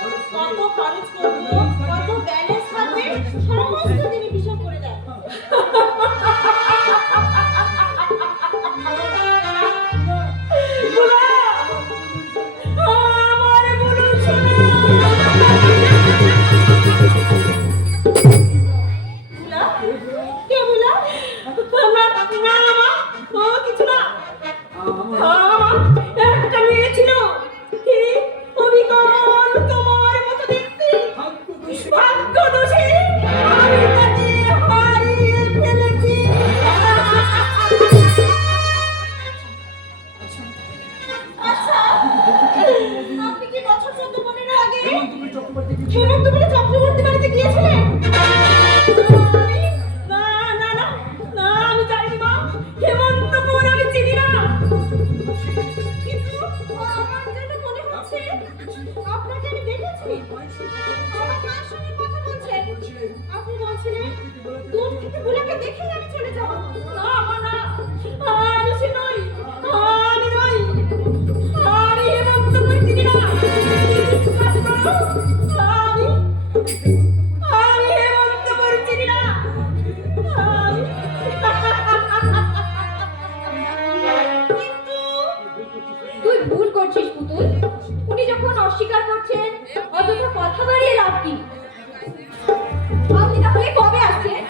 কত খরচ করবো, কত ব্যালেন্স থাকবে, সমস্ত তিনি হিসাব করে দেয়। চক্রবর্তী বাড়িতে গিয়েছিলেন? না না না না, আমি জানি মা, হেমন্তপুর আমি চিনি না। কিন্তু আমার যেন মনে হচ্ছে আপনাকে আমি দেখেছি। আমার কার সঙ্গে কথা বলছেন? আপনি বলছিলেন দূর থেকে বুলাকে দেখেই আমি চলে যাব। না মা না, আমি সে নই, আমি নই, আমি হেমন্তপুর চিনি না। তুই ভুল করছিস পুতুল। উনি যখন অস্বীকার করছেন অযথা কথা বাড়িয়ে লাভ কি? আপনি তাহলে কবে আসছেন?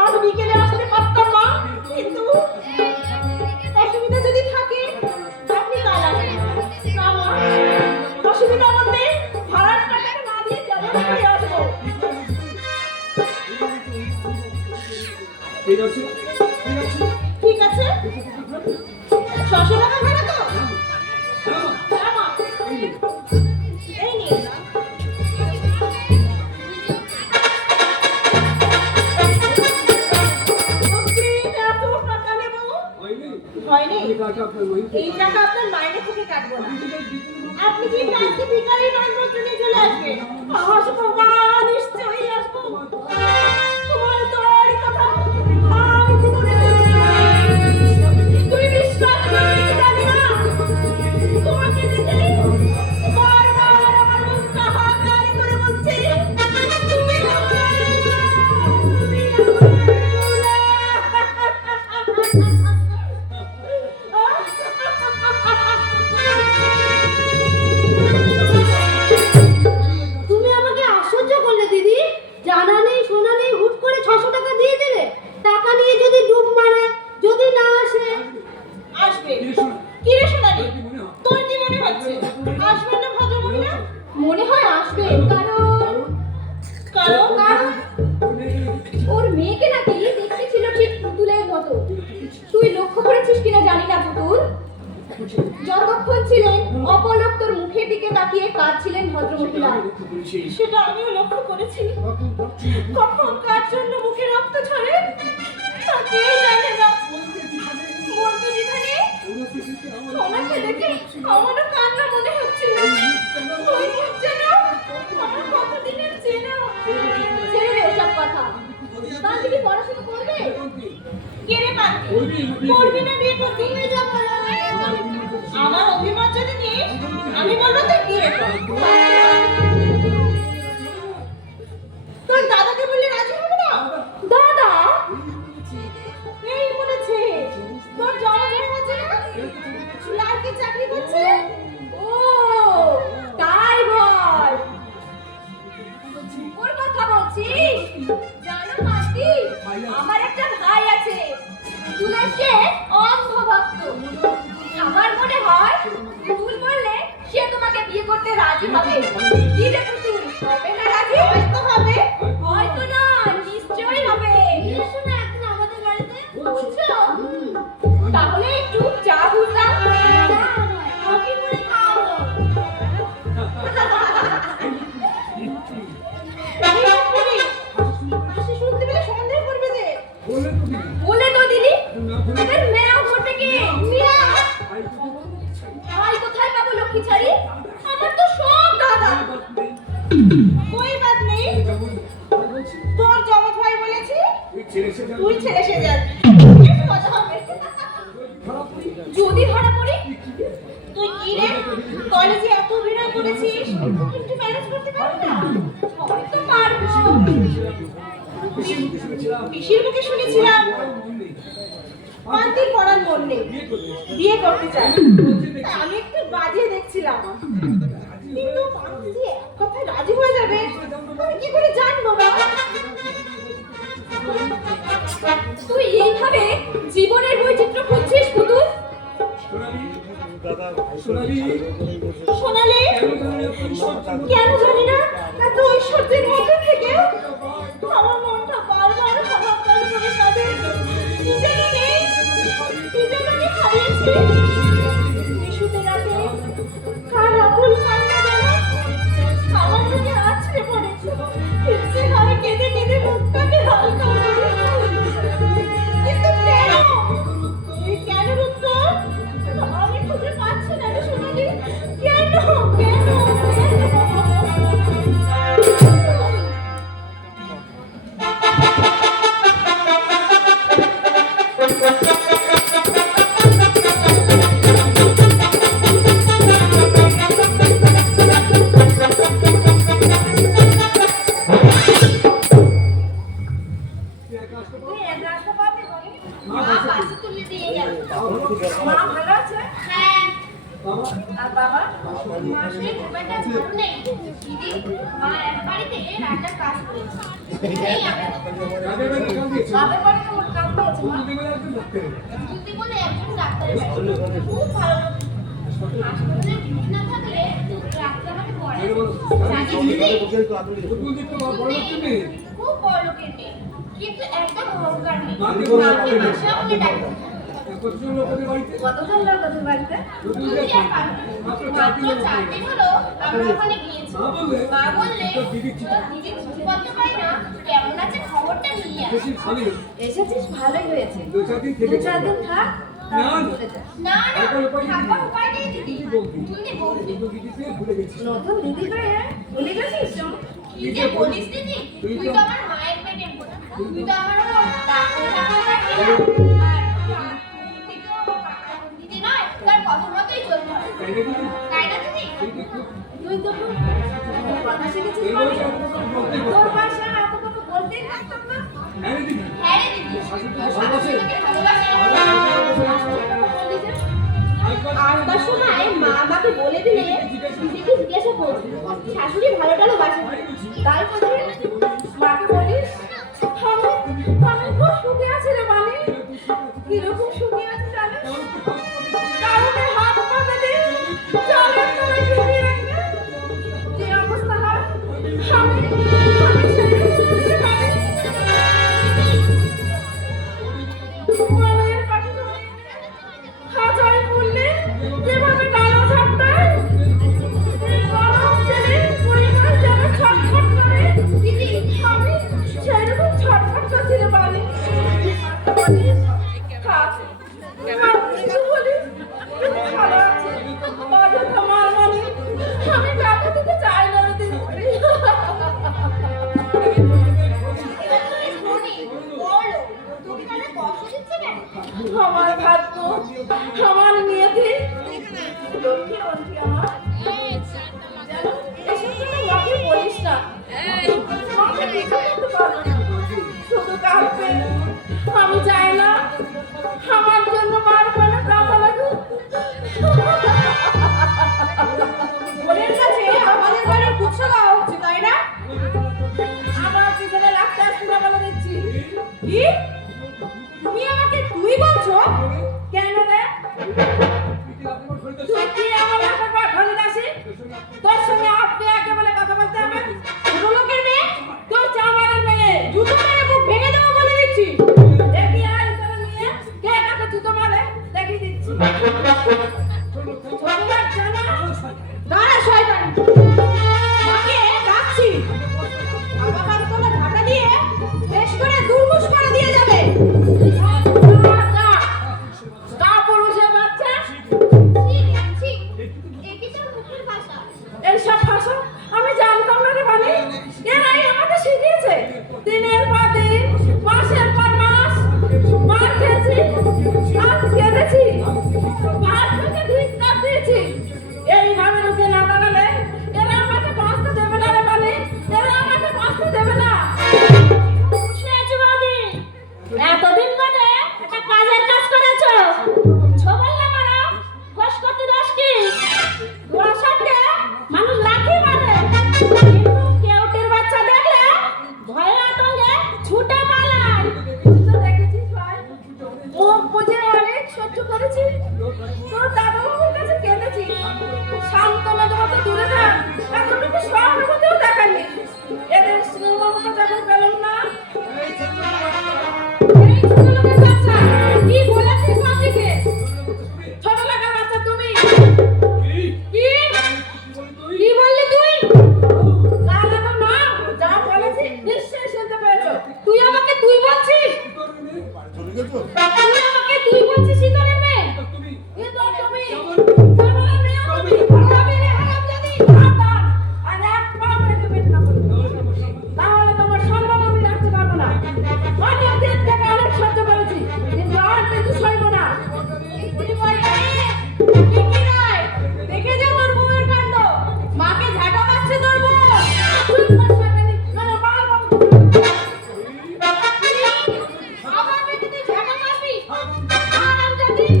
আজ বিকেলে আসতে পারতাম মা, কিন্তু অসুবিধা যদি থাকে আপনি কাল আসবেন। না মা, অসুবিধা আমার নেই, ভাড়ার টাকাটা না দিয়ে কেমন করে আসবো? ঠিক আছে ঠিক আছে, 600 টাকা ভাড়া তো? হ্যাঁ মা, এই নিন। হয়নি? এই টাকা আপনার মাইনে থেকে কাটবো না। আপনি কি আজকে বিকালে মাইনেপত্র নিয়ে চলে আসবেন? আসবো মা, নিশ্চয়ই আসবো। তোমার দয়ার কথা আমি জীবনে তুমি বিশ্বাস করতে জানি না। তোমাকে দেখে বারবার আমার মনটা হাহাকার করে বলছে তুমি আমার তুমি আমাকে আশ্চর্য করলে দিদি। জানা নেই শোনা নেই হুট করে 600 টাকা দিয়ে দিলে। টাকা নিয়ে যদি ডুব মারে, যদি না আসে। আসবে কি রে সোনালি, তোর কি মনে হচ্ছে আসবে না ভদ্রমহিলা? মনে হয় আসবে, কারণ কারণ কারণ ওর মেয়েকে নাকি দেখতে ছিল ঠিক পুতুলের মতো। তুই লক্ষ্য করেছিস কিনা জানি না পুতুল, যতক্ষণ ছিলেন অপলক তোর মুখের দিকে তাকিয়ে কাঁদছিলেন ভদ্রমহিলা। সেটা আমিও লক্ষ্য করেছি। কখন কার জন্য মুখে রক্ত ঝরে তা কেউ জানে না। বলতে দ্বিধা নেই, ওনাকে দেখে আমারও কান্না মনে হচ্ছিল। ওই মুখ যেন আমার কতদিনের চেনা। ছেড়ে দে ওসব কথা। বাকি কি পড়াশোনা করবে? কে রে পাখি, করবি না বিয়ে করবি? আমার অভিমান যদি নিয়ে আমি বলবো তুই বিয়ে কর। তোর দাদাকে বললে রাজি হবে না? দাদা এই বলেছে তোর জমা হচ্ছে না, লালকে চাকরি করছে। ও তাই বল, ওর কথা বলছিস? জানো মাসি, আমার একটা ভাই আছে, পুতুলের সে অন্ধভক্ত। আমার মনে হয় পুতুল বললে সে তোমাকে বিয়ে করতে রাজি হবে। কি রে পুতুল, হবে না রাজি? হয়তো হবে, হয়তো না, নিশ্চয়ই হবে। এসো না এখন আমাদের বাড়িতে, বুঝছো? তাহলে একটু চা বুঝলাম। কফি করে খাও। হাসি শুনতে পেলে সন্দেহ করবে যে। বলে তো দিদি, এবার মেয়া ঘটে কি? মিয়া ভাই কোথায় পাবো লক্ষ্মী ছাড়ি? আমার তো সব দাদা। কই বাদ নেই, তোর জমজ ভাই বলেছি তুই ছেড়ে সে যাবি। মজা হবে। যদি ধরা পড়ি? তুই কি রে কলেজে এত অভিনয় করেছিস, একটু ম্যানেজ করতে পারবে না? হয়তো পারবো। পিসির মুখে শুনেছিলাম পান্তির পড়ার মন নেই, বিয়ে করতে চায়। তাই আমি একটু বাজিয়ে দেখছিলাম, কিন্তু পান্তি যে এক কথায় রাজি হয়ে যাবে আমি কি করে জানবো বাবা? তুই এইভাবে জীবনের বৈচিত্র্য খুঁজছিস পুতুল? সোনালি, কেন জানি না এত ঐশ্বর্যের মধ্যে থেকে আমার মনটা বারবার হাহাকার করে কাঁদে। কি যেন নেই, কি যেন আমি হারিয়েছি। বিশুতে রাতে কার আকুল কান্না যেন আমার বুকে আছড়ে পড়েছে। ফিরছে হারে কেঁদে কেঁদে মুখটাকে হালকা করে। কিন্তু কেন? এই কেন উত্তর আমি খুঁজে পাচ্ছি না রে সোনালি। কেন কেন তুই এক রাস্তা পাবি বলি? মা বাসে তুলে দিয়ে গেল। মা ভালো আছে? হ্যাঁ। আর বাবা? মাসে ব্যাপারটা ভালো নেই। দিদি, মা এক বাড়িতে রান্নার কাজ করেছে। এই বাবার বাড়িতে মোট কাজ করেছে মা। দিদি বলে একজন ডাক্তারের বাড়ি। খুব ভালো লোক। হাসপাতালে ডিউটি না থাকলে রাত্রে আমাকে পড়ায়। জানিস দিদি? খুব বড় লোকের মেয়ে, কিন্তু একদম অহংকার নেই। মাকে ভাষা বলে ডাকে। কতজন লোক ওদের বাড়িতে? তুই আর পারবি না। মাত্র 4 দিন হলো আমরা ওখানে গিয়েছি। মা বললে তোর দিদি চিঠিপত্র পাই না, কেমন আছে খবরটা নিয়ে আস। এসেছিস ভালোই হয়েছে। 2-4 দিন থাক, তারপর চলে যা। না না, থাকার উপায় নেই দিদি। তুমি বলবি নতুন দিদি হয়ে ভুলে গেছিস? কি যে বলিস দিদি, তুই তো আমার মায়ের পেটের বোনা। তুই তো আমার দিদি নয়, তার কথা মতোই চলতে হবে। তাই না দিদি? তুই তো খুব কথা শিখেছিস মানে? তোর ভাষা এত কথা বলতেই পারতাম না। হ্যাঁ রে দিদি, শাশুড়িকে ভালোবাসে। আসবার সময় মা আমাকে বলে দিলে দিদিকে জিজ্ঞাসা করবি শাশুড়ি ভালো টালো বাসে। তাই বলবি? মাকে বলিস আমি খুব সুখে আছি রে মানে। কিরকম সুখে আছি জানিস? কারণে হাত পা বেঁধে জলের তলায় ডুবিয়ে রাখবে। যে অবস্থা হয় আমি ছেড়ে দিতে পারি। বলাইয়ের কাছে হাজারে বললে যেভাবে ডালা ঝাপটায় গরম তেলে পরিমাণ যেন ছটফট করে। দিদি, আমি সেরকম ছটফট করছি রে বালি। কিছু বলি ভালো আছে অযথা মার মানে আমি ব্যথা দিতে চাই না রে দিদি। আমার ভাগ্য, আমার নিয়তি, লক্ষ্মী অন্তি আমার। জানো, এসব কথা মাকে বলিস না। মাকে কিছু করতে পারবো না, শুধু কাঁদবে। আমি চাই না আমার জন্য মার প্রাণে কাঁদা লাগুক। বোনের কাছে আমাদের বাড়ির কুৎসা গাওয়া হচ্ছে তাই না? আমার পিছনে লাখটা পুরো বলে দিচ্ছি। কি তুমি আমাকে তুই বলছো? কেন রে? তুই কি আমার লাখের পর ধরে দাসি? তোর সঙ্গে আপনি আগে বলে কথা বলতে হবে? ছোট লোকের মেয়ে, তোর চামারের মেয়ে। জুতো মেরে মুখ ভেঙে দেবো বলে দিচ্ছি। দেখি আয় তোর মেয়ে কে কাকে জুতো মারে দেখিয়ে দিচ্ছি। ছোটবার জানা দাঁড়া শয়তান, মাকে ডাকছি। বাবার কোলে ঢাকা দিয়ে বেশ করে দুর্মুষ করে দিয়ে যাবে। পুরুষের বাচ্চা এইসব ভাষা আমি জানতাম না রে বানি। এরাই আমাকে শিখিয়েছে। দিনের পর দিন, মাসের পর মাস মার খেয়েছি আর কেঁদেছি। ভাত খেতে ধিক্কার দিয়েছি। এইভাবে লোকে না কাজটা দিন।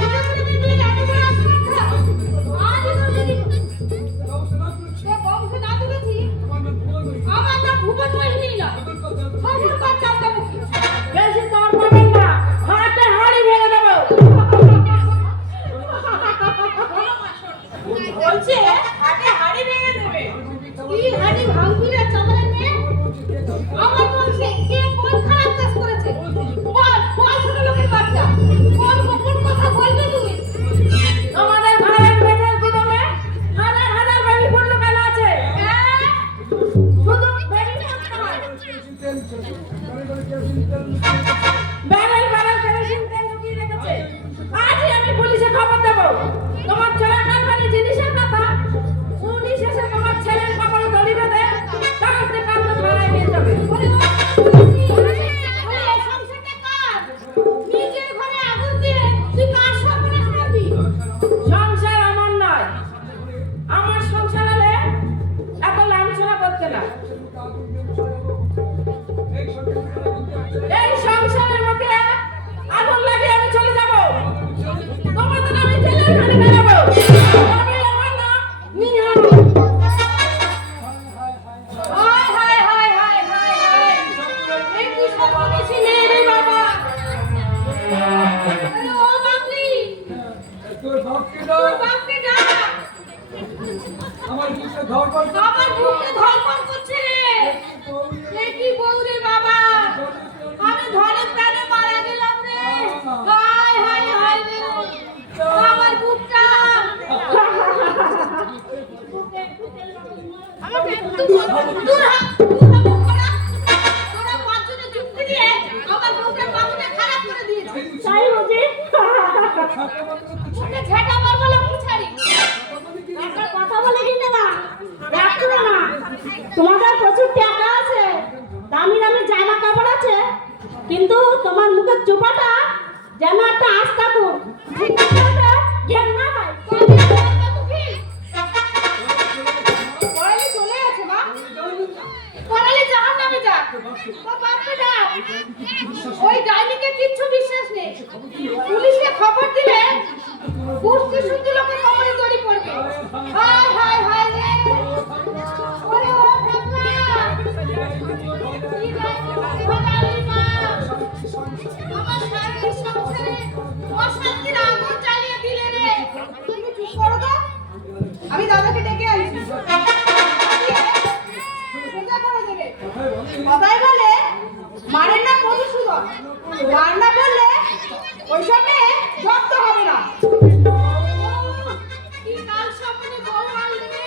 দুটো করে দিন, এত বড় আস্পর্ধা। আজই ধরে দিন। এ বংশে না তুলেছি, আমার নাম ভুবন মোহিনী না। খবর কর চাঁদামুখী। বেশি তোর পাবেন না, হাতে হাড়ি ভেঙে দেবো। বলছে হাতে হাড়ি ভেঙে দেবে। কি হাড়ি ভাঙবি রে চামড়ার মেয়ে? আমার বলছে কে কোন খারাপ কাজ করেছে? বল, বল ছোট লোকের বাচ্চা। কোন গোপন কথা বলবে তুমি? তোমাদের ঘরের মেয়েদের গুদমে হাজার হাজার বেবি ফুল লুকানো আছে। হ্যাঁ? শুধু বেবি ফুল নয়, ব্যারেল ব্যারেল কেরোসিন তেল লুকিয়ে রেখেছে। আজই আমি পুলিশে খবর দেবো। তোমার চোরাকারবারি জিনিসের কথা পুলিশ এসে তোমার ছেলের কপালে দড়ি বেঁধে কাঁদতে কাঁদতে থানায় নিয়ে যাবে। ওরে ও, ওরে এই সংসারটা কার? নিজের ঘরে আগুন দিয়ে তুই কার সর্বনাশ করবি? সংসার আমার নয়, আমার সংসার হলে এত লাঞ্ছনা করতে না। এই সংসারের মধ্যে আগুন লাগিয়ে আমি চলে যাব। তোমাদের আমি জেলের ঘানি বেরাবো। তবে আমার নাম মিনহার। হায় হায় হায় হায় হায় হায়। এই কি সর্বনাশী মেয়ে রে বাবা। আরে ও বাপরি, তোর বাপকে তোর দাও, বাপকে ডাক। আমার বুকে ধরপড় আমার বুকে ধড়ফড় করছে রে। এ কি বউ রে বাবা, আমি ধরে প্রাণে মারা গেলাম রে। হায় হায় হায় রে আমার বুকটা। আমাকে দূর হ, দূর হ মুখ করা। তোরা পাঁচজনে যুক্তি দিয়ে আমার বুকের বাবুটা খারাপ করে দিয়েছিস। তাই বুঝি? ওকে ঝেঁটা মারবো লোক ছাড়ি। একটা কথা বলে কিন্তু না, রাখছো না। তোমাদের প্রচুর টাকা আছে, দামি দামি জামা কাপড় আছে, কিন্তু তোমার মুখের চোপাটা যেন একটা আস্থা কুর। ঘেন না ভাই। পড়ালে চলে গেছে মা। পড়ালে জাহান নামে যাক। তোর বাপকে ডাক। ওই ডাইনিকে কিচ্ছু বিশ্বাস নেই। পুলিশকে খবর দিলে কুস্তি শুদ্ধ লোকের খবরে দড়ি পড়বে। হায় হায় হায় রে। ওরে ও ঠাকুমা। কি ডাইনি খোদালি মা। আমার শারীরিক সংসারে অশান্তির আগুন জ্বালিয়ে দিলে রে। তুমি চুপ করো তো। আমি দাদাকে ডেকে আনছি। পূজা করে দেবে। কথায় বলে মারের নাম মধুসূদন, রান্না করলে ওই সবে জব্দ হবে না। কি কাল স্বপ্নে বউ আনলে,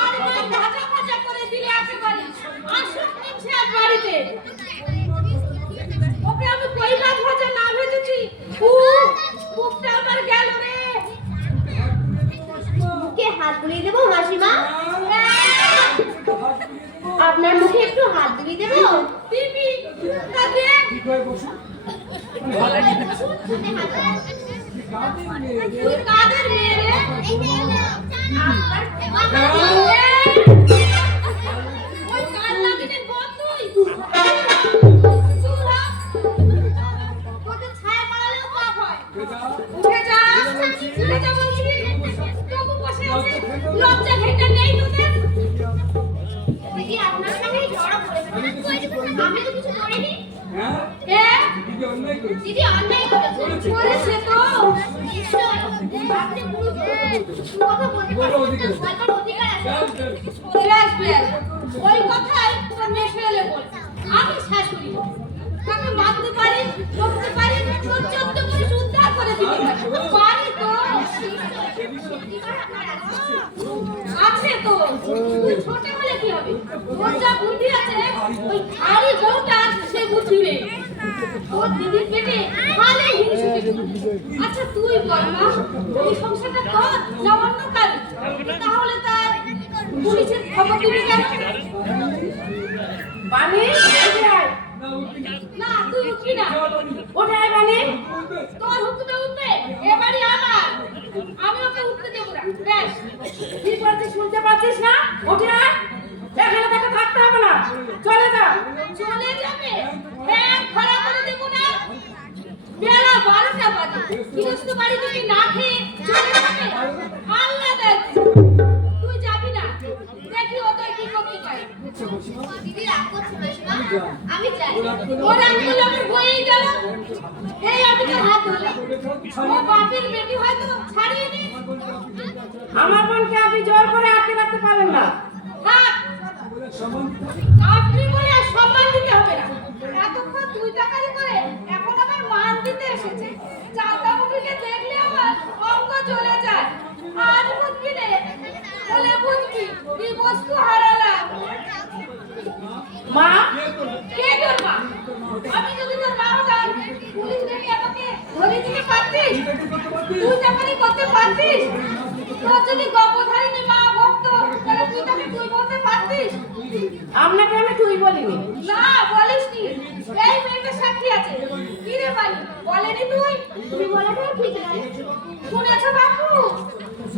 আর ওই ভাজা ভাজা করে দিলে একেবারে। আসুন নিচ্ছে আজ বাড়িতে। ওকে আমি কই মাছ ভাজা না ভেজেছি। বুকটা আমার গেল রে। মুখে হাত বুলিয়ে দেবো মাসিমা? আপনার মুখে একটু হাত বুলিয়ে দেবো? দিবি তা দে। তুই কাদের মেয়ে রে? ওই কাল লাগিনের বল তুই। চুপ হ। তোকে ছায়া মারালেও পাপ হয়। উঠে যা, উঠে যা বলছি। তবু বসে আছে, লজ্জা ঘেঁটে নেই তোদের। দিদি আপনার সাথে ঝগড়া করেছে। আমি তো কিছু করিনি। হ্যাঁ এ দিদি অন্যায় করেছে। দিদি অন্যায় করেছে। করেছে তো। নিশ্চয় আপনি পুরুষ কথা বলতে পারেন, বলবার অধিকার আছে। ব্যাস ব্যাস, ওই কথাই তোর মেশে এলে বল। আমি শাশুড়ি, তাকে মানতে পারি, বলতে পারি, তোর 14 করে উদ্ধার করে দিতে পারি তো। আছে তো, তুই ছোট হলে কি হবে? তোর যা বুদ্ধি আছে, ওই খালি বউটা সে বুদ্ধি নেই। তোর দিদির পেটে খালি হিংসুটে। আচ্ছা তুই বল মা, এই সংসারটা তোর না অন্য কার? তাহলে তার পুলিশের খবর দিবি কেন? বানি, এই আয়। না তুই উঠবি না। ওঠে আয় বানি। তোর হুকুমে উঠবে, এ বাড়ি আমার। আমি ওকে উঠতে দেবো না। ব্যাস, কি বলছিস শুনতে পাচ্ছিস না? ওঠে আয়। এখানে তোকে থাকতে হবে না, চলে যা। চলে যাবে। হ্যাঁ, খরা করে দেবো না। বেলা গৃহস্থ বাড়ি থেকে না খেয়ে চলে যাবে আল্লাহ দেখ তুই যাবি না দেখি ও তো কি করতে পারে দিদি রাগ করছে মাসিমা আমি যাই ও রাখলে আমার বইয়ে গেল এই আমি তো হাত ধরলাম ও বাপের বেটি হয়তো ছাড়িয়ে নি আমার বোনকে আপনি জোর করে আটকে রাখতে পারেন না। হ্যাঁ আপনি বলে আর সম্মান দিতে হবে না এতক্ষণ তুই টাকারি করে এখন আবার মান দিতে এসেছে চালটা মুখে দেখলে আমার অঙ্গ চলে যায় আজ বুঝবি রে বলে বুঝবি কি বস্তু হারালাম মা, কে তোর মা আমি যদি তোর মা হতাম পুলিশ ডেকে আমাকে ধরে দিতে পারতিস তুই চাকরি করতে পারতিস তোর যদি গর্ভধারিণী মা ভক্ত তাহলে তুই তাকে তুই বলতে পারতিস আপনাকে আমি তুই বলিনি। না বলিসনি এই মেয়েটা সাক্ষী আছে কি রে বালি বলেনি তুই বলাটাও ঠিক নয় শুনেছো বাপু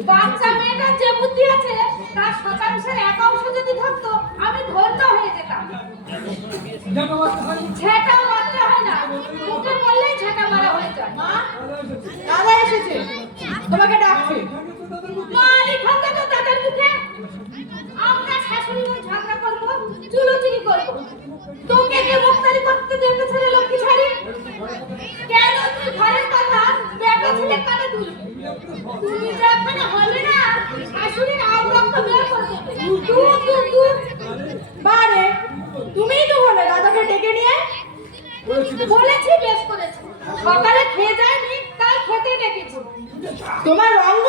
বাচ্চা মেয়েটার যে বুদ্ধি আছে তার শতাংশের এক অংশ যদি থাকতো আমি ধন্য হয়ে যেতাম ছেটা মাত্রা হয় না মুখে বললেই ছেটা মারা হয়ে যায় মা দাদা এসেছে তোমাকে ডাকছে মালি খাতে তো দাদার মুখে আমরা শাশুড়ি বউ ঝগড়া করবো চুলোচুরি করবো তোকে কে মুক্তারি করতে দেবে ছেলে লক্ষ্মী ছাড়ি কেন তুই ঘরের কথা বেটা ছেলে কানে তুলবি তুমি যখন হবে না শাশুড়ির আওরক্ত বের করে দেবে তুই বারে তুমিই তো বলে দাদাকে ডেকে নিয়ে বলেছি বেশ করেছি সকালে খেয়ে যায়নি তাই খেতে ডেকেছি তোমার রঙ্গ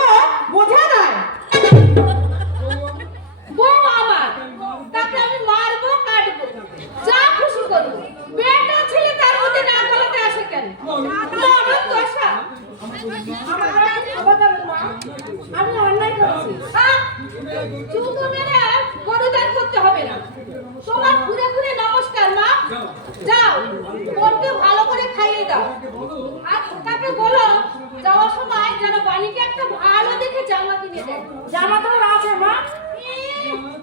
বোঝা নাই বউ আমার তাকে আমি মারবো কাটবো যা খুশি করবো বেটা ছেলে তার মধ্যে না গলাতে আসে কেন আমার দশা আমি অন্যায় করেছি চুপ মেরে গরুদান করতে হবে না তোমার ঘুরে ঘুরে নমস্কার মা যাও বোনকে ভালো করে খাইয়ে দাও আর ওটাকে বলো যাওয়ার সময় যেন বালিকে একটা ভালো দেখে জামা কিনে দেয় জামা তো আছে মা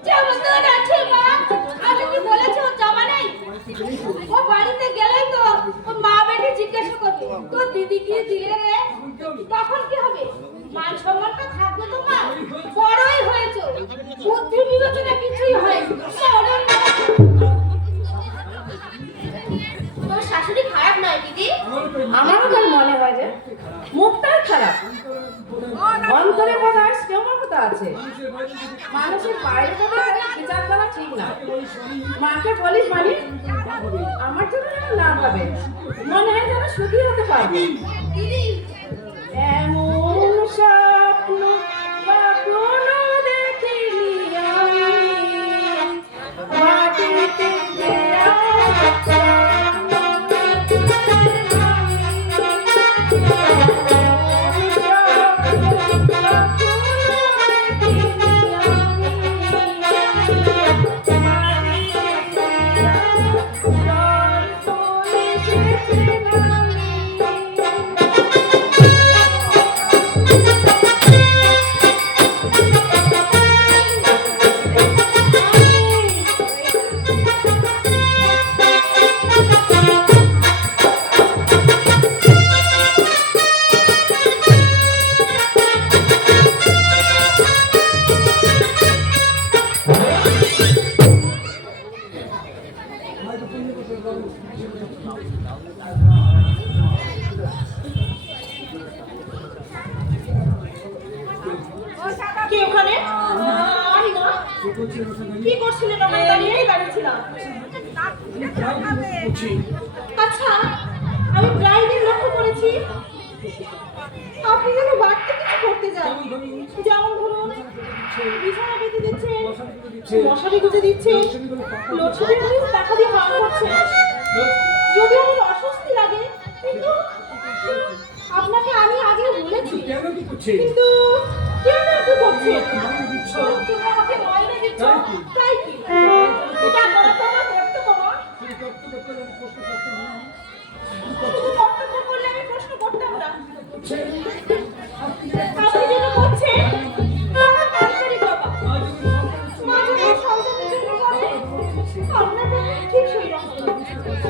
জামা তো আছে মা আমি কি বলেছি ওর জামা নেই ও বাড়িতে গেলেই তো ও মা বেটি জিজ্ঞাসা করবে তোর দিদি কি দিলে রে তখন কি হবে মান সম্মানটা থাকবে তো মা বড়ই হয়েছে বুদ্ধি বিবেচনা কিছুই হয় তোর শাশুড়ি খারাপ নয় দিদি আমারও তাই মনে হয় যে মুখটাই খারাপ অন্তরে বোধহয় স্নেহমমতা আছে মানুষের বাইরে বোধহয় বিচার করা ঠিক না মাকে বলিস মানে আমার জন্য যেন না ভাবে মনে হয় যেন সুখী হতে পারবে দিদি এমন স্বপ্ন কখনো দেখিনি আমি মাটিতে দেয়া কি ওখানে আমি না কি করছিলেন ওখানে দাঁড়িয়েই দাঁড়িয়েছিলাম আচ্ছা আমি প্রায় দিন লক্ষ্য করেছি আপনি যেন বাড়তি কিছু করতে যান যেমন ধরুন বিছানা পেতে দিচ্ছে মশারি গুঁজে দিচ্ছে লক্ষ্মী টাকা দিয়ে হাত করছে যদি আমার অস্বস্তি লাগে কিন্তু আপনাকে আমি আগে বলেছি কিন্তু কেন এত করছে তুমি আমাকে মাইনে দিচ্ছ তাই কি এটা করা তো আমার কর্তব্য না শুধু কর্তব্য করলে আমি প্রশ্ন করতাম না আপনি যেটা করছেন আমার তাড়াতাড়ি বাবা মাঝে মাঝে সংসারের জন্য করে আপনাদের ঠিক সেই রকম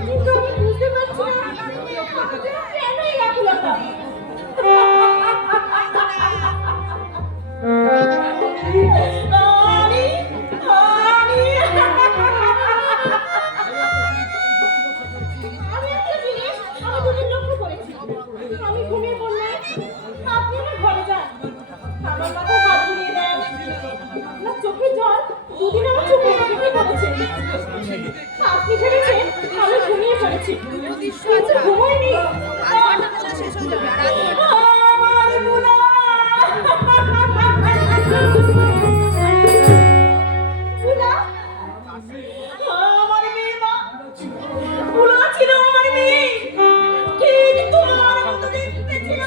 কিন্তু আমি বুঝতে পারছি না কেন এই আকুলতা আমার বুলা বুলা আমার মেয়ে মা বুলা ছিল আমার মেয়ে ঠিক তোমার মতো দেখতে ছিল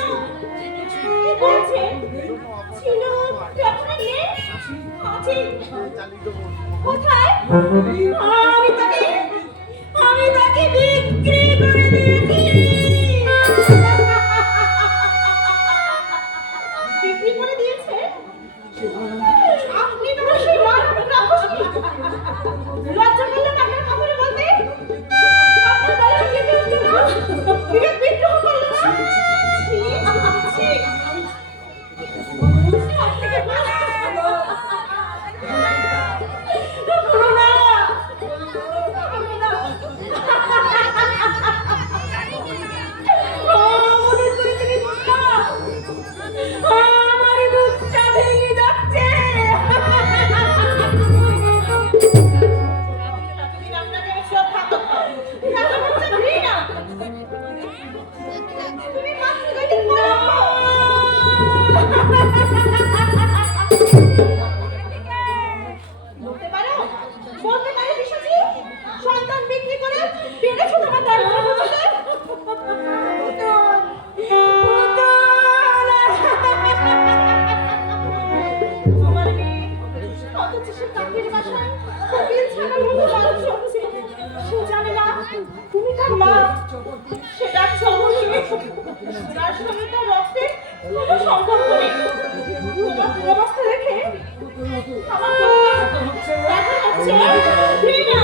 কি বলছে ছিল যখন নিয়ে আছে কোথায় আমি তাকে বিক্রি করে দিয়েছি বিক্রি করে দিয়েছে আপনি তো সেই মানব রাক্ষসী লজ্জা করলেন আপনার খবরে বলতে আপনার গায়ে কেটে উঠল না বিবেক বিদ্রোহ করল না ছি, ছি। করুণা, করুণা। মনে করে তুমি করুণা। আমার বুকটা ভেঙে যাচ্ছে এতদিন আপনাকে আমি সব ঘাতক ঘাতক হচ্ছে ঘৃণা। তুমি মাত্র কয়দিন পর বলতে পারো বিশ্বজি সন্তান বিক্রি করে পেরেছো তোমার দাঁড়িয়ে বুঝতে আমার মেয়ে অথচ সে কাকের বাসায় কোকিল ছানার মতো মানুষ হচ্ছে সে জানে না তুমি তার মা সে ডাকছে অবশ্যই যার সঙ্গে তার রক্তের কোনো সম্পর্ক নেই তোমার অবস্থা দেখে আমার দেখা যাচ্ছে ঘৃণা।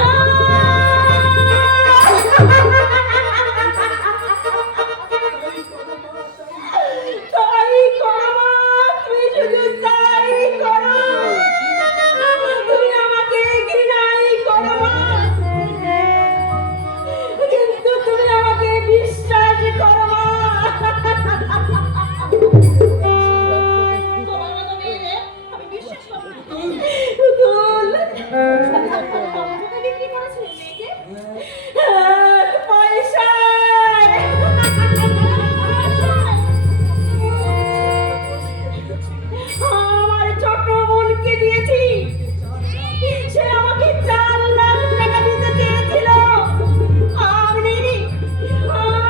তাই করো মা, তুমি শুধু তাই করো। তুমি আমাকে ঘৃণাই করো মা, কিন্তু তুমি আমাকে বিশ্বাস করো মা। তোমার মতো মেয়েদের আমি বিশ্বাস করব না। পুতুল, কত বিক্রি করেছিলে মেয়েকে? 1 পয়সায়। আমার ছোট বোনকে দিয়েছি, সে আমাকে 4 লাখ টাকা দিতে চেয়েছিল।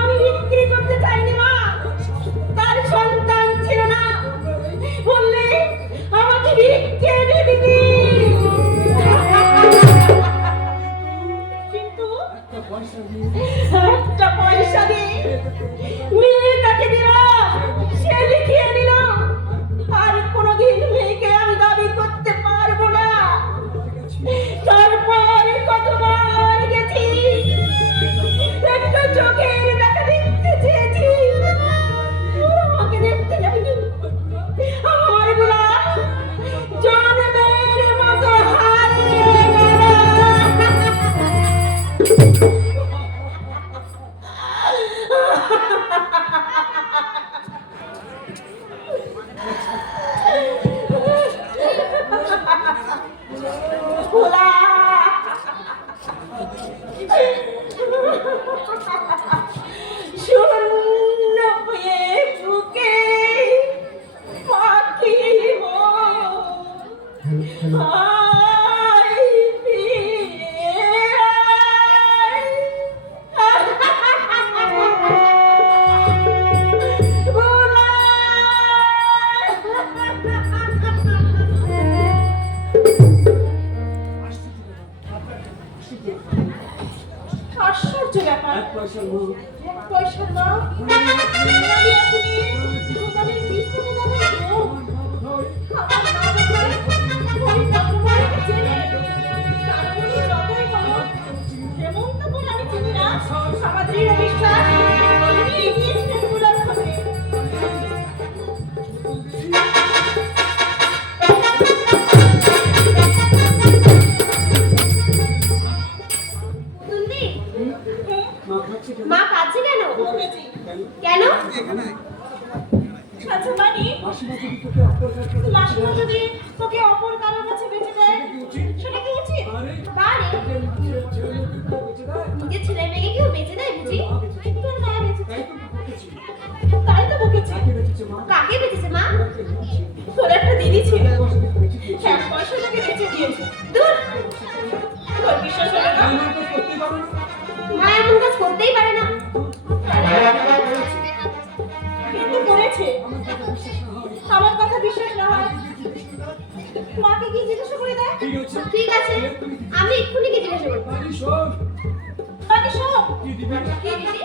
আমি বিক্রি করতে চাইনি মা, তার সন্তান ছিল না বললে আমাকে বিক্রি দিয়ে দিবি, কিন্তু একটা পয়সা দিয়ে মেয়েটাকে দিলাম, সে লিখিয়ে নিল আর কোনোদিন মেয়েকে আমি দাবি করতে পারবো না। তারপর কতবার গেছি, একটা চোখের দেখা দেখতে চেয়েছি, আমাকে দেখতে যায়নি। আমার গুলা জন্মের মতো হারিয়ে গেল। ভোলা, শূন্য হয়ে বুকে মাখিব আয় ফিরে আয়। ভোলা, আশ্চর্য ব্যাপার, 1 পয়সার মুখ 1 পয়সার না আমি এখনই দোকানের বিস্কুট দোকানের লোক। আমার না বোঝায় ওই ভদ্রমহিলাকে চেনে, তার মনে যতই বলো হেমন্ত বলে আমি চিনি না। আমার দৃঢ় বিশ্বাস উনি গিয়েছিলেন বুলার ঘরে। তুমি মা খাচ্ছে কেন? মা কাঁদছে কেন? বকেছি। কেন? আচ্ছা মানি, মাসিমা যদি তোকে অপরাধ করে মাসিমা যদি তোকে অপর কারোর কাছে বেঁচে দেয় সেটা কি উচিত? পারে ছেলে মেয়েকে বেঁচে দেয়? নিজের ছেলে মেয়েকে কেউ বেঁচে দেয় বুঝি? তোর মা বেঁচে তাই তো বকেছি। তাই তো বকেছি। কাকে বেঁচেছে মা? কাকে বেঁচেছে মা? ওরা কে বলছে? তোর একটা দিদি ছিল, এক বছর থেকে বেঁচে গিয়েছে। 1 পয়সা তোকে বেঁচে দিয়েছে। দূর, তোর বিশ্বাস হলো না? আমার তো করতে পারো না। মা এমন কাজ করতেই পারে না। কিন্তু করেছে। আমার কথা বিশ্বাস না হয়। আমার কথা বিশ্বাস না হয়, মাকে কি জিজ্ঞাসা করে দেয়? ঠিক আছে। ঠিক আছে, আমি এক্ষুনি গিয়ে জিজ্ঞাসা করবো। বাড়ি শোন। মাকে শোন। কি দিবি? কি দিদি?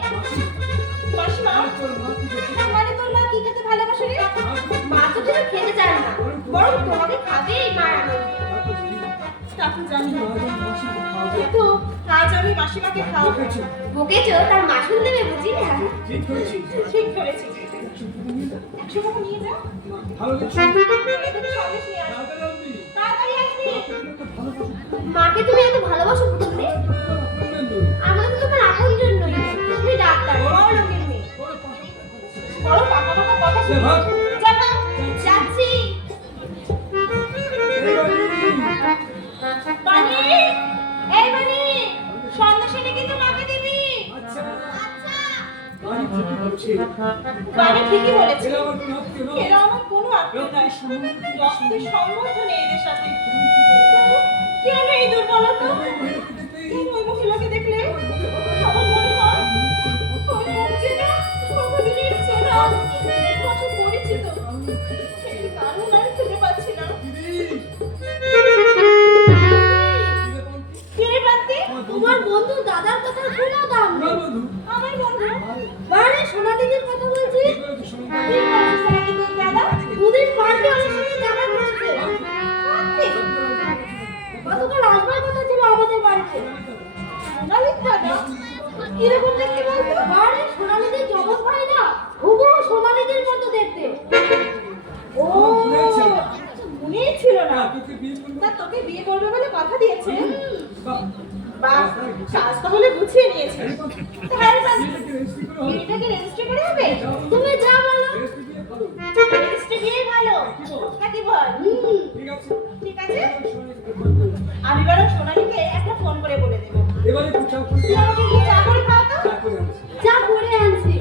মাসিমা, আর তোর মা কি দেখে? মানে তোর মা কি খেতে ভালোবাসে রে? মা তো কিছু খেতে চায় না, বরং তোমাকে খাবেই মার আনন্দ। তা তো জানি না। আজ আমি মাসিকে খাওয়াবো। কিন্তু আজ আমি মাসিমাকে খাওয়াবো। বকেছি। বকেছো তার মাসুল দেবে বুঝি? ঠিক করেছি। ঠিক করেছি। শুধু নিয়ে যা। 100 টাকা নিয়ে যা। ভালো লেগেছে? এদিকে সন্দেশ নিয়ে আয়। তাড়াতাড়ি আসবি। তাড়াতাড়ি আসবি। মাকে তুমি এত ভালোবাসো। মাকে তুমি এত ভালোবাসো প্রথমে? আপনার জন্য। আমরা তো তোমার আপন জন্যই। তুমি ডাক্তার, বড় লোকের মেয়ে। বড় পাকা পাকা কথা যা ভাগ। যা ভাগ। যাচ্ছি। বানি, এই বানি, সন্দেশ এনে কিন্তু মাকে দিবি। আচ্ছা। আচ্ছা। বাড়ি থেকে বলছি। বানি ঠিকই বলেছে। এরা আমার কোনো আত্মীয় নয়। এরা আমার কোনো আত্মীয় নয়। রক্তের সম্বন্ধ নেই এদের সাথে। কেন এই দুর্বলতা? এই ওই মহিলাকে দেখলে আমার মনে হয় ওই মুখ যেন কতদিনের চেনা, কত পরিচিত। কিন্তু কারণ আমি খুঁজে পাচ্ছি না। কে রে বান্তি? তোমার বন্ধু দাদার কথা শোনা দাও। আমার বন্ধু। মানে সোনালীদের কথা বলছি। কি বলছিস নাকি তোর দাদা? দুদিন পার্কে আমার সঙ্গে দেখা করেছে। গতকাল আসবার কথা ছিল আমাদের বাড়িতে। সোনালি দাদা? কিরকম দেখতে বলতো? মানে সোনালীদের জগৎ ভাই না, হুবহু সোনালীদের মতো দেখতে। ও, মনেই ছিল না। তা তোকে বিয়ে করবে বলে কথা দিয়েছে? বাহ, কাজ তাহলে গুছিয়ে নিয়েছে। তাহলে বিয়েটাকে রেজিস্ট্রি করে হবে? তুমি যা বলো। রেজিস্ট্রি বিয়েই ভালো। নাকি বল? ঠিক আছে, আমি বরং সোনালীকে একটা ফোন করে বলে দেবো। এবারে পুচাও তুই আমাকে কি চা করে খাওয়াতো? যা করে আনছি,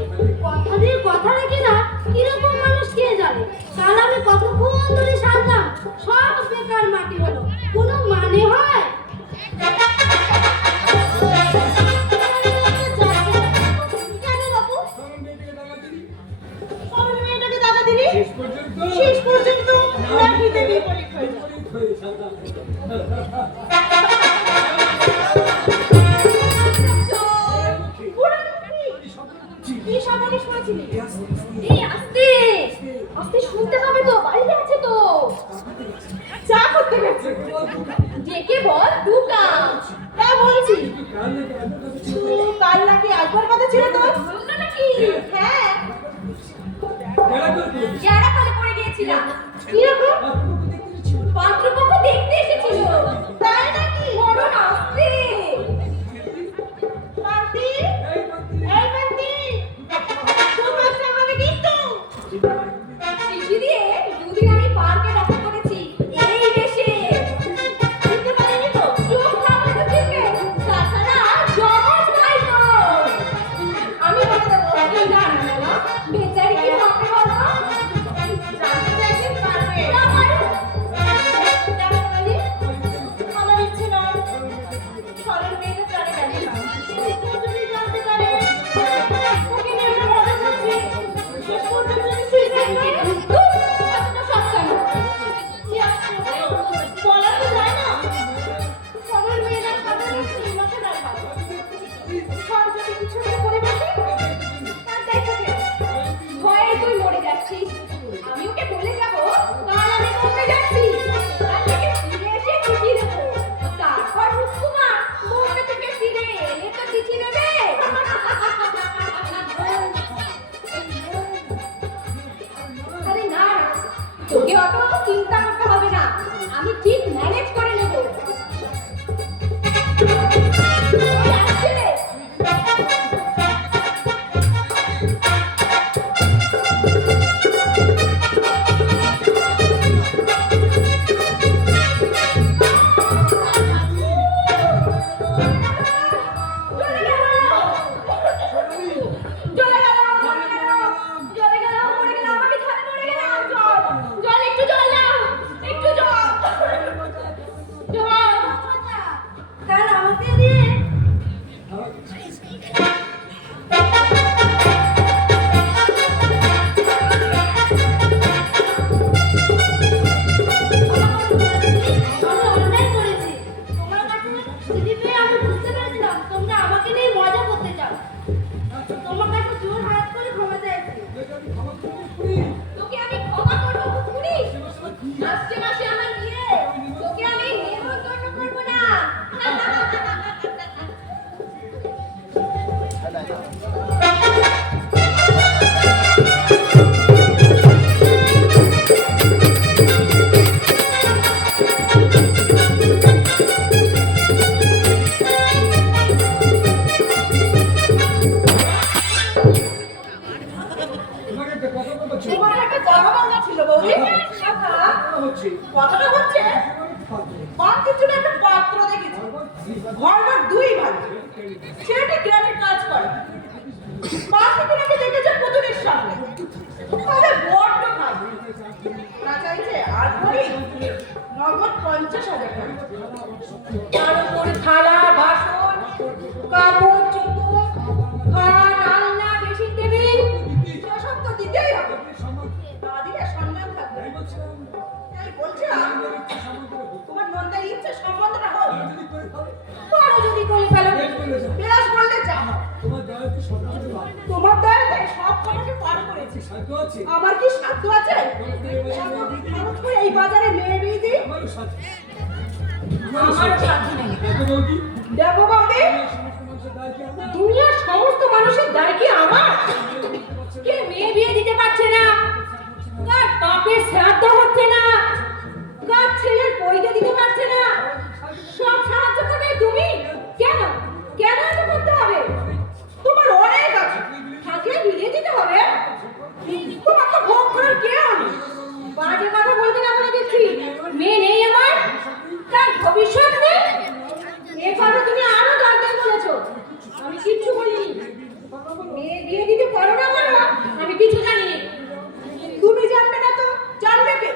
কথা দিয়ে কথা রাখে না, কিরকম মানুষ কে জানে। কাল আমি কতক্ষণ ধরে সাজলাম, সব বেকার মাটি হলো, কোনো মানে হয়? কেন বাপু? আমার মেয়েটাকে দাদা দিলি? শেষ পর্যন্ত রাখিতে বিপরীত হয়ে যায়। কি সর্বনাশ করেছিলি? এই আস্তে আস্তে শুনতে হবে তো, বাড়িতে আছে তো। চা করতে গেছে। ডেকে বল দুকাম। তা বলছি, কাল নাকি আসবার কথা ছিল তোর? বললো নাকি? হ্যাঁ। যারা ফলে পড়ে গিয়েছিলাম। কিরকম? পাত্রপক্ষ দেখতে এসেছিল। তাই নাকি? বড় নাচতে। বান্তি, এই বান্তি, তোর বাচ্চা হবে কিন্তু। শিশি দিয়ে দুদিন আমি পার্কে দেখা করেছি, এই বেশে। চিনতে পারিনি তো। চোখ থাকলে তো চিনবে। তাছাড়া জগৎ ভাই তো। আমি বলে দেবো। না না না, বেচারি কি ভাবতে বলো? জানতে চাইছেন পারবে। না পারো। কেন বলি? আমার ইচ্ছে নয়। সরল মেয়েটা জানে জানি না। কিন্তু যদি জানতে পারে, ওকে নিয়ে আমরা মজা করছি। শেষ পর্যন্ত যদি suicide করে, এতটা সস্তা না। কি আশ্চর্য। বলা তো যায় না। সরল মেয়েরা সাধারণ সিনেমাকে দেখায়। সর যদি কিছু একটা করে বসে, তার দায়িত্ব কে? ভয়ে তুই মরে যাচ্ছিস। আমি ওকে বলে যাবো, কাল আমি করতে যাচ্ছি। কাল থেকে ফিরে এসে চিঠি দেবো। তারপর রূপকুমার বোম্বে থেকে ফিরে এলে তো চিঠি দেবে। আরে না, তোকে অত চিন্তা করতে হবে না। আমি ঠিক ম্যানেজ করে নেব। ওই আসছে। চলে গেল। চলে গেল। তোকে আমি ক্ষমা করবো কুকুরি। আসছে মাসে আমার বিয়ে, তোকে আমি নেমন্তন্ন করবো না। তোমাকে একটা কথা বলবো ছিল। তোমার একটা কথা বলার ছিল বৌদি। আচ্ছা, কথা হচ্ছে কথাটা হচ্ছে মাকে জন্য একটা পাত্র দেখেছি। ঘরবার দুই ভাই, ছেলেটি গ্রামের কাজ করে, মাকে কিনাকে দেখেছে পুতুলের সামনে। তাহলে বড্ড খাই না চাইছে আর করি নগদ 50,000 টাকা। তার উপরে থালা বাসন, কাপড় চোপড়, খাট আলনা ড্রেসিং টেবিল সেসব তো দিতেই হবে। না দিলে সম্মান থাকবে। তাই বলছিলাম তোমার নন্দের ইচ্ছে সম্বন্ধটা হোক। পারো যদি করে ফেলো, বেশ বললে যা হয়। তোমার দয়াতে সব সমস্যা পার করেছি। আমার কি সাধ্য আছে খরচ করে এই বাজারে মেয়ে বিয়ে দিই? আমারও সাধ্য নেই। দেখো বৌদি, দুনিয়ার সমস্ত মানুষের দায় কি আমার? কে মেয়ে বিয়ে দিতে পারছে না, কার বাপের শ্রাদ্ধ হচ্ছে না, কার ছেলের পরীক্ষা দিতে পারছে না, সব সাহায্য করবে তুমি। কেন কেন এত করতে হবে? তোমার অনেক আছে, থাকলে বিয়ে দিতে হবে। তোমার তো ভোগ করার কেউ নেই। বাজে কথা বলতে না বলে দিচ্ছি, মেয়ে নেই আমার, তার ভবিষ্যৎ নেই। এ কথা তুমি আরো জানতে বলেছো, আমি কিচ্ছু বলিনি। মেয়ে বিয়ে দিতে পারো না বলো, আমি কিছু জানি না। তুমি জানবে না তো জানবে কে?